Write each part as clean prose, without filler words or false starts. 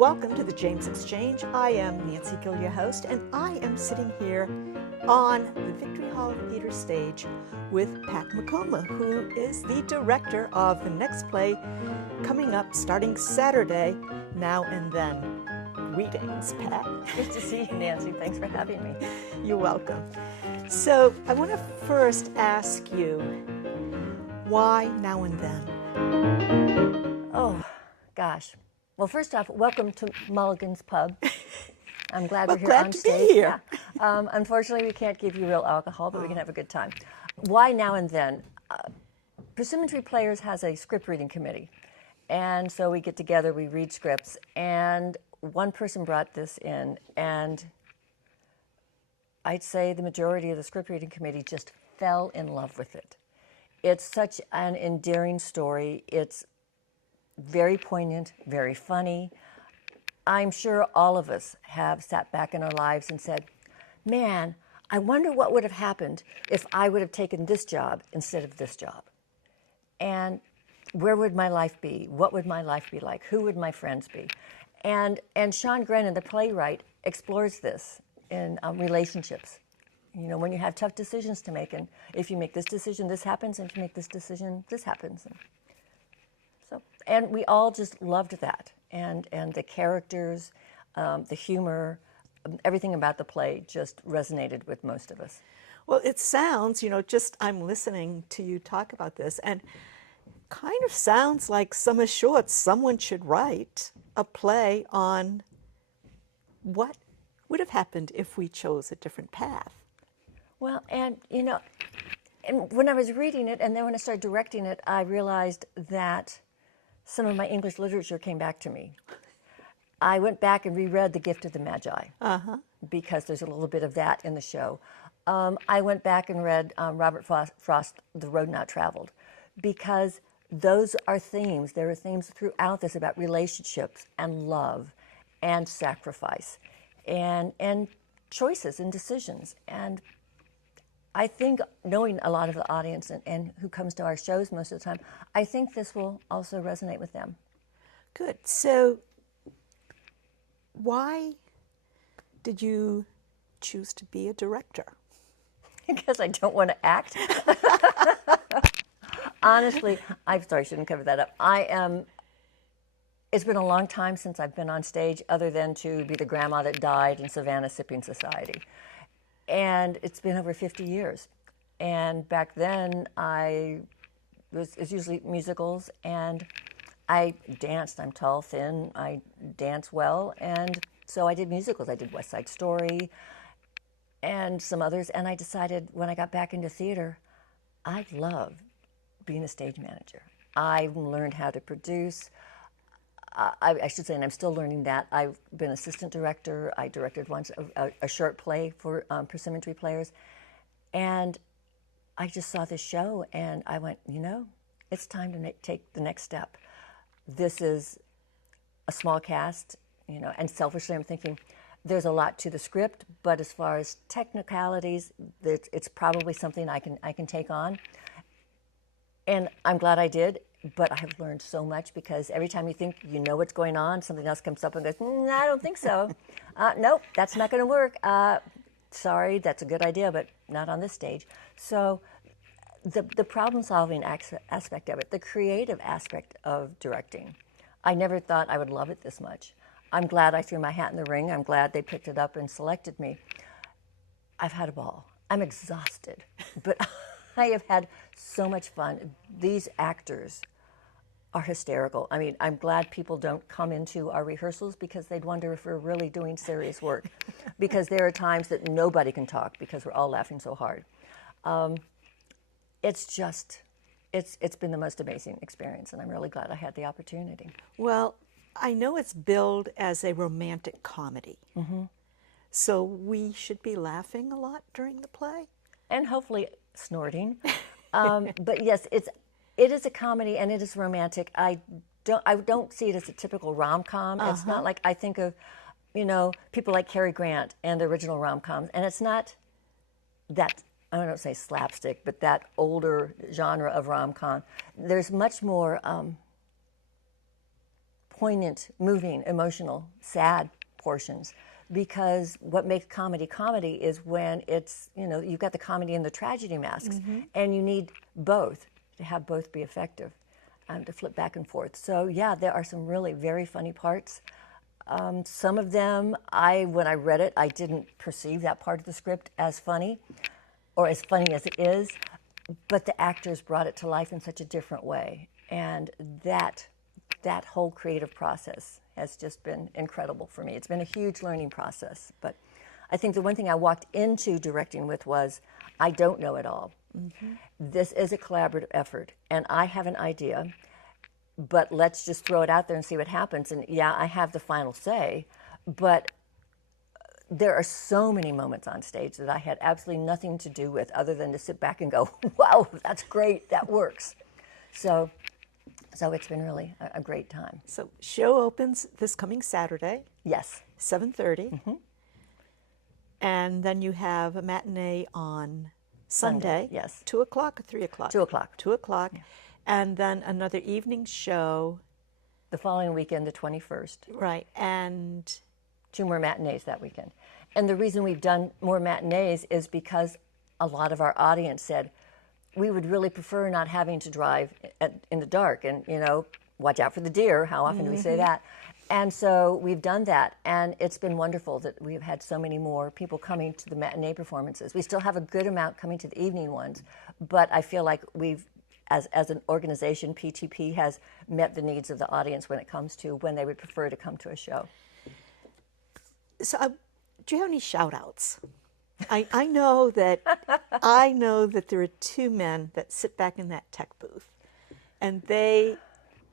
Welcome to the James Exchange. I am Nancy Gill, your host, and I am sitting here on the Victory Hall Theater stage with Pat Macomber, who is the director of the next play coming up starting Saturday, Now and Then. Greetings, Pat. Good to see you, Nancy. Thanks for having me. You're welcome. So I want to first ask you, why Now and Then? Oh, gosh. Well, first off, welcome to Mulligan's Pub. I'm glad we're here glad on to stage. be here. Yeah. Unfortunately, we can't give you real alcohol, but we can have a good time. Why Now and Then? Persimmon Tree Players has a script reading committee. And so we get together, we read scripts, and one person brought this in, and I'd say the majority of the script reading committee just fell in love with it. It's such an endearing story. It's very poignant, very funny. I'm sure all of us have sat back in our lives and said, man, I wonder what would have happened if I would have taken this job instead of this job. And where would my life be? What would my life be like? Who would my friends be? And Sean Grennan, the playwright, explores this in relationships. You know, when you have tough decisions to make, and if you make this decision, this happens, and if you make this decision, this happens. And we all just loved that, and the characters, the humor, everything about the play just resonated with most of us. Well, it sounds, just I'm listening to you talk about this, and kind of sounds like summer shorts. Someone should write a play on what would have happened if we chose a different path. Well, and when I was reading it, and then when I started directing it, I realized that some of my English literature came back to me. I went back and reread The Gift of the Magi, because there's a little bit of that in the show. I went back and read Robert Frost, The Road Not Traveled, because those are themes. There are themes throughout this about relationships and love and sacrifice and choices and decisions. And I think, knowing a lot of the audience and who comes to our shows most of the time, I think this will also resonate with them. Good. So why did you choose to be a director? Because I don't want to act. Honestly, I'm sorry, I shouldn't cover that up. It's been a long time since I've been on stage, other than to be the grandma that died in Savannah Sipping Society. And it's been over 50 years. And back then, it's usually musicals, and I danced. I'm tall, thin, I dance well, and so I did musicals. I did West Side Story and some others, and I decided when I got back into theater, I love being a stage manager. I've learned how to produce. I should say, and I'm still learning that. I've been assistant director. I directed once a short play for Persimmon Tree Players. And I just saw this show, and I went, it's time to take the next step. This is a small cast, and selfishly I'm thinking, there's a lot to the script, but as far as technicalities, it's probably something I can take on. And I'm glad I did. But I have learned so much, because every time you think you know what's going on, something else comes up and goes, I don't think so. Nope, that's not going to work. Sorry, that's a good idea, but not on this stage. So the problem-solving aspect of it, the creative aspect of directing, I never thought I would love it this much. I'm glad I threw my hat in the ring. I'm glad they picked it up and selected me. I've had a ball. I'm exhausted, but I have had so much fun. These actors are hysterical. I mean, I'm glad people don't come into our rehearsals, because they'd wonder if we're really doing serious work, because there are times that nobody can talk because we're all laughing so hard. It's been the most amazing experience, and I'm really glad I had the opportunity. Well, I know it's billed as a romantic comedy. So we should be laughing a lot during the play? And hopefully snorting. But yes, it is a comedy, and it is romantic. I don't see it as a typical rom-com. It's not like I think of, people like Cary Grant and the original rom-coms, and it's not that, I don't say slapstick, but that older genre of rom-com. There's much more poignant, moving, emotional, sad portions. Because what makes comedy comedy is when it's, you know, you've got the comedy and the tragedy masks, and you need both to have both be effective, to flip back and forth. So yeah, there are some really very funny parts. Some of them, when I read it, I didn't perceive that part of the script as funny, or as funny as it is, but the actors brought it to life in such a different way, and that whole creative process has just been incredible for me. It's been a huge learning process, but I think the one thing I walked into directing with was, I don't know it all. This is a collaborative effort, and I have an idea, but let's just throw it out there and see what happens. And yeah, I have the final say, but there are so many moments on stage that I had absolutely nothing to do with other than to sit back and go, wow, that's great, that works. So it's been really a great time. So show opens this coming Saturday, Yes. 7:30. And then you have a matinee on Sunday. Yes. 2 o'clock or 3 o'clock? 2 o'clock. 2 o'clock. Yeah. And then another evening show. The following weekend, the 21st. Right. And 2 more matinees that weekend. And the reason we've done more matinees is because a lot of our audience said, we would really prefer not having to drive in the dark and, you know, watch out for the deer. How often do we say that? And so we've done that, and it's been wonderful that we've had so many more people coming to the matinee performances. We still have a good amount coming to the evening ones, but I feel like we've, as an organization, PTP has met the needs of the audience when it comes to when they would prefer to come to a show. so do you have any shout outs? I know that there are 2 men that sit back in that tech booth, and they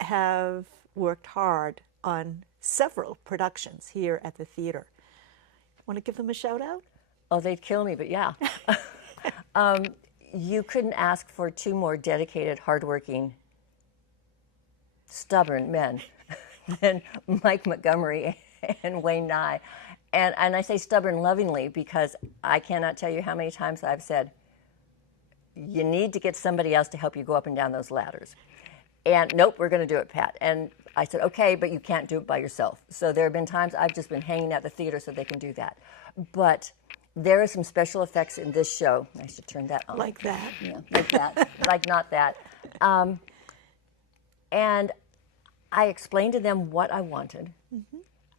have worked hard on several productions here at the theater. Want to give them a shout out? Oh, they'd kill me, but yeah. You couldn't ask for 2 more dedicated, hardworking, stubborn men than Mike Montgomery and Wayne Nye. And I say stubborn lovingly because I cannot tell you how many times I've said, you need to get somebody else to help you go up and down those ladders. And nope, we're going to do it, Pat. And I said, okay, but you can't do it by yourself. So there have been times I've just been hanging at the theater so they can do that. But there are some special effects in this show. I should turn that on. Like that. Yeah, like that. Like not that. And I explained to them what I wanted.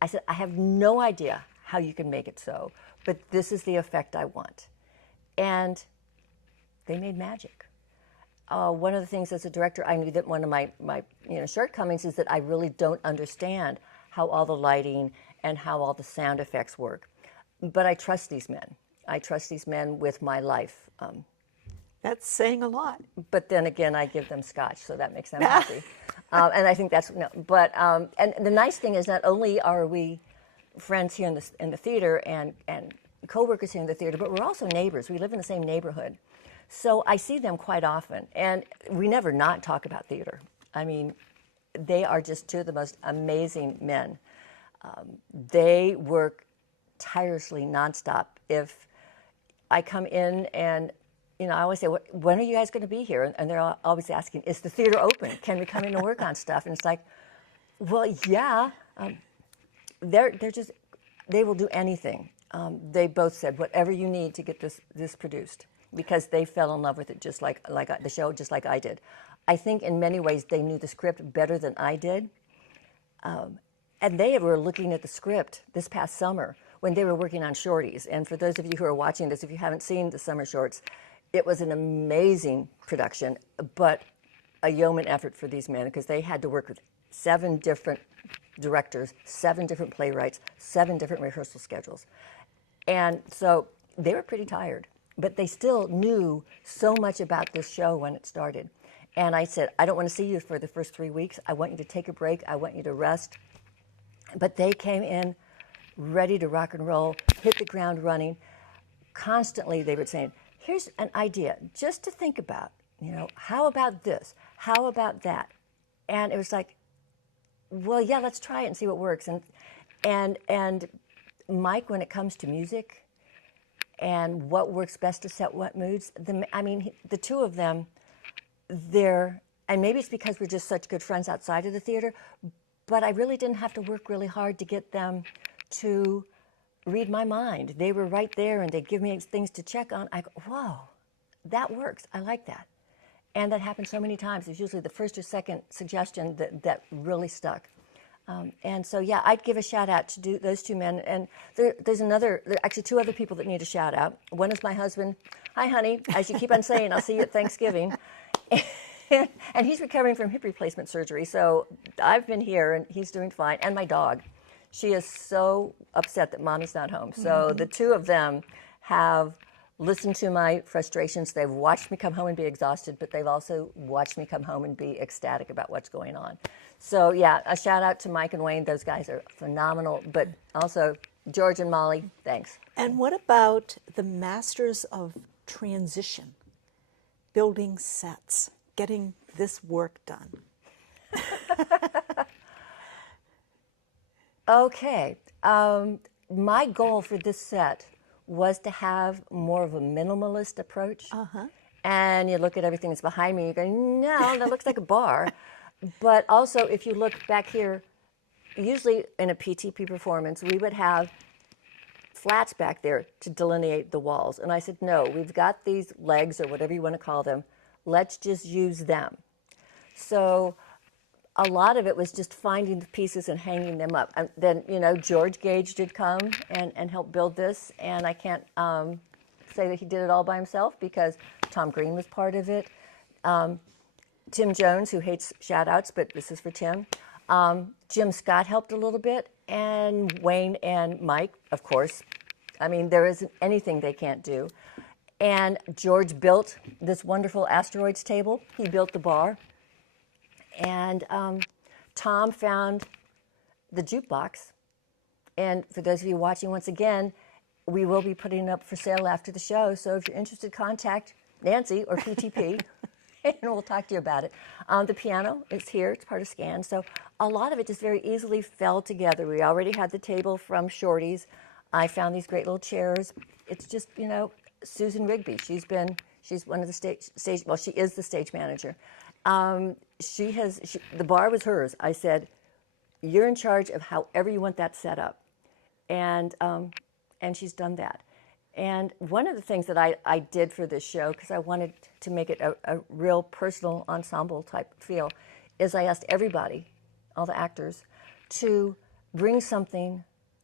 I said, I have no idea how you can make it so, but this is the effect I want. And they made magic. One of the things as a director, I knew that one of my shortcomings is that I really don't understand how all the lighting and how all the sound effects work. But I trust these men. I trust these men with my life. That's saying a lot. But then again, I give them scotch, so that makes them happy. And I think that's, no, but, and the nice thing is not only are we friends here in the theater and co-workers here in the theater, but we're also neighbors. We live in the same neighborhood. So I see them quite often, and we never not talk about theater. I mean, they are just 2 of the most amazing men. They work tirelessly, nonstop. If I come in and, you know, I always say, when are you guys going to be here? And they're always asking, is the theater open? Can we come in and work on stuff? And it's like, well, yeah. They will do anything. They both said, whatever you need to get this produced, because they fell in love with it just like the show, just like I did. I think in many ways they knew the script better than I did. And they were looking at the script this past summer when they were working on shorties. And for those of you who are watching this, if you haven't seen the summer shorts, it was an amazing production, but a yeoman effort for these men because they had to work with 7 different directors, 7 different playwrights, 7 different rehearsal schedules. And so they were pretty tired, but they still knew so much about this show when it started. And I said, I don't want to see you for the first 3 weeks. I want you to take a break. I want you to rest. But they came in ready to rock and roll, hit the ground running. Constantly they were saying, here's an idea just to think about, you know, how about this? How about that? And it was like, well, yeah, let's try it and see what works. And Mike, when it comes to music and what works best to set what moods, the 2 of them, and maybe it's because we're just such good friends outside of the theater, but I really didn't have to work really hard to get them to read my mind. They were right there, and they'd give me things to check on. I go, whoa, that works. I like that. And that happened so many times. It's usually the first or second suggestion that really stuck. And so, yeah, I'd give a shout out to those two men. And there are actually two other people that need a shout out. One is my husband. Hi, honey. As you keep on saying, I'll see you at Thanksgiving. And he's recovering from hip replacement surgery. So I've been here, and he's doing fine. And my dog. She is so upset that Mommy's not home. So the two of them have listened to my frustrations. They've watched me come home and be exhausted, but they've also watched me come home and be ecstatic about what's going on. So, yeah, a shout out to Mike and Wayne. Those guys are phenomenal. But also, George and Molly, thanks. And what about the masters of transition, building sets, getting this work done? Okay. My goal for this set was to have more of a minimalist approach. And you look at everything that's behind me, you go, no, that looks like a bar. But also, if you look back here, usually in a PTP performance, we would have flats back there to delineate the walls. And I said, no, we've got these legs, or whatever you want to call them. Let's just use them. So a lot of it was just finding the pieces and hanging them up. And then, George Gage did come and help build this. And I can't say that he did it all by himself, because Tom Green was part of it. Tim Jones, who hates shout-outs, but this is for Tim. Jim Scott helped a little bit. And Wayne and Mike, of course. I mean, there isn't anything they can't do. And George built this wonderful asteroids table. He built the bar. And Tom found the jukebox. And for those of you watching, once again, we will be putting it up for sale after the show. So if you're interested, contact Nancy or PTP, and we'll talk to you about it. The piano is here. It's part of Scan. So a lot of it just very easily fell together. We already had the table from Shorty's. I found these great little chairs. It's just, Susan Rigby. She's one of the stage, well, she is the stage manager. The bar was hers. I said, you're in charge of however you want that set up. And she's done that. And one of the things that I did for this show, because I wanted to make it a real personal ensemble type feel, is I asked everybody, all the actors, to bring something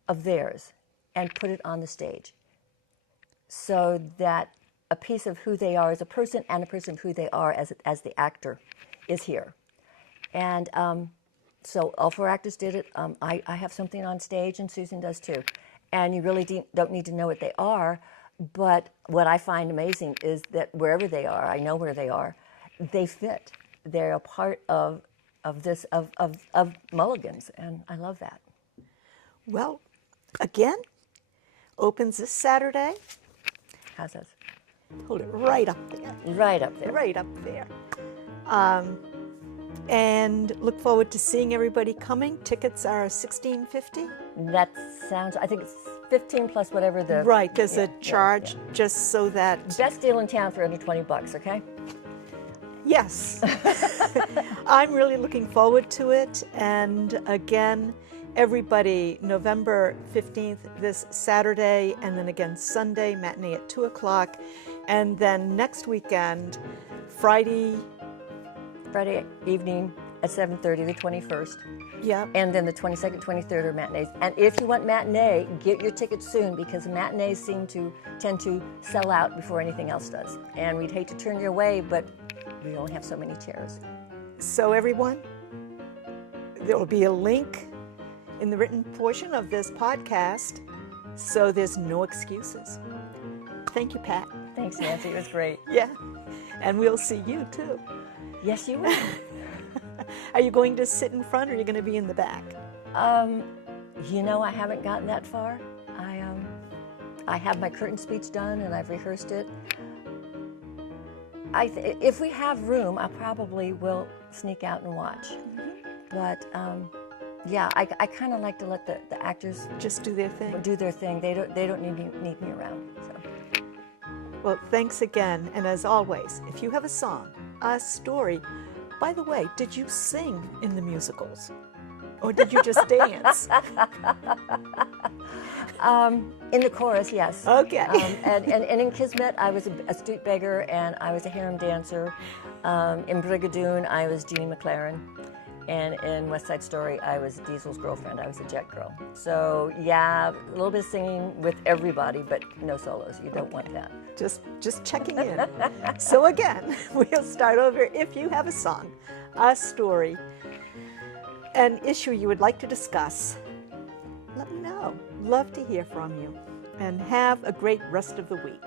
of theirs and put it on the stage, so that a piece of who they are as a person and a person of who they are as the actor is here. And so all four actors did it. I have something on stage, and Susan does too. And you really don't need to know what they are, but what I find amazing is that wherever they are, I know where they are, they fit. They're a part of Mulligan's, and I love that. Well, again, opens this Saturday. How's this? Hold it right up there. Right up there. Right up there. And look forward to seeing everybody coming. Tickets are $16.50. That sounds, I think it's 15 plus whatever the... Right, there's a charge just so that... Best deal in town for under $20, okay? Yes. I'm really looking forward to it. And again, everybody, November 15th, this Saturday, and then again Sunday, matinee at 2 o'clock. And then next weekend, Friday evening at 7:30, the 21st. Yeah. And then the 22nd, 23rd are matinees. And if you want matinee, get your tickets soon, because matinees tend to sell out before anything else does. And we'd hate to turn you away, but we only have so many chairs. So everyone, there will be a link in the written portion of this podcast, so there's no excuses. Thank you, Pat. Thanks, Nancy. It was great. Yeah. And we'll see you too. Yes, you will. Are you going to sit in front, or are you going to be in the back? I haven't gotten that far. I have my curtain speech done, and I've rehearsed it. If we have room, I probably will sneak out and watch. But I kind of like to let the actors just do their thing. Do their thing. They don't need me around. So. Well, thanks again, and as always, if you have a song, a story. By the way, did you sing in the musicals? or did you just dance? In the chorus, yes. Okay. And in Kismet, I was a street beggar, and I was a harem dancer. In Brigadoon, I was Jeannie McLaren. And in West Side Story, I was Diesel's girlfriend. I was a jet girl. So yeah, a little bit of singing with everybody, but no solos. You don't want that. Just checking in. So again, we'll start over. If you have a song, a story, an issue you would like to discuss, let me know. Love to hear from you. And have a great rest of the week.